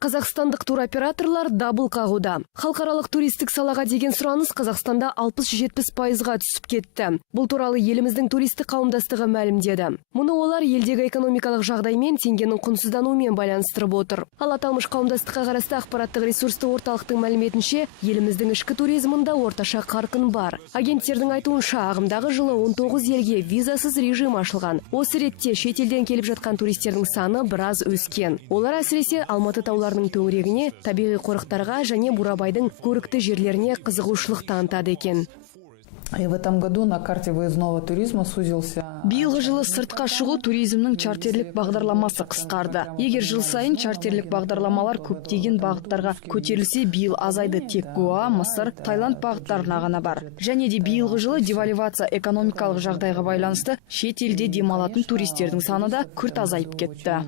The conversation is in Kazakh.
Қазақстандық туроператорлар дабыл қағуда. Халықаралық туристік салаға деген сұраныс Қазақстанда 60-70%-ға түсіп кетті. Бұл туралы еліміздің туристік қауымдастығы мәлімдеді. Мұны олар елдегі экономикалық жағдаймен теңгенің құнсыздануымен байланыстырып отыр. Ал аталмыш қауымдастыққа қарасты ақпараттық ресурсты орталықтың мәліметінше, еліміздің ішкі туризмында орташа қарқын бар. Агенттердің айтуынша, ағымдағы жылы 19 елге визасыз режим ашылған. Осы ретте шетелден келіп жатқан туристердің саны біраз өскен. Олар әсіресе Алматы тауларының төңірегіне, табиғи қорықтарға және Бурабайдың көрікті жерлеріне қызығушылық танытады екен. И в этом году на карте выездного туризма сузился. Биылғы жылы сыртқа шығу туризмнің чартерлік бағдарламасы қысқарды. Егер жыл сайын чартерлік бағдарламалар көптеген бағыттарға көтерілсе, биыл азайды тек Гоа, Мысыр, Таиланд бағыттарына ғана бар. Және де биылғы жылы девальвация экономикалық жағдайға байланысты шет елде демалатын туристердің саны да күрт азайып кетті.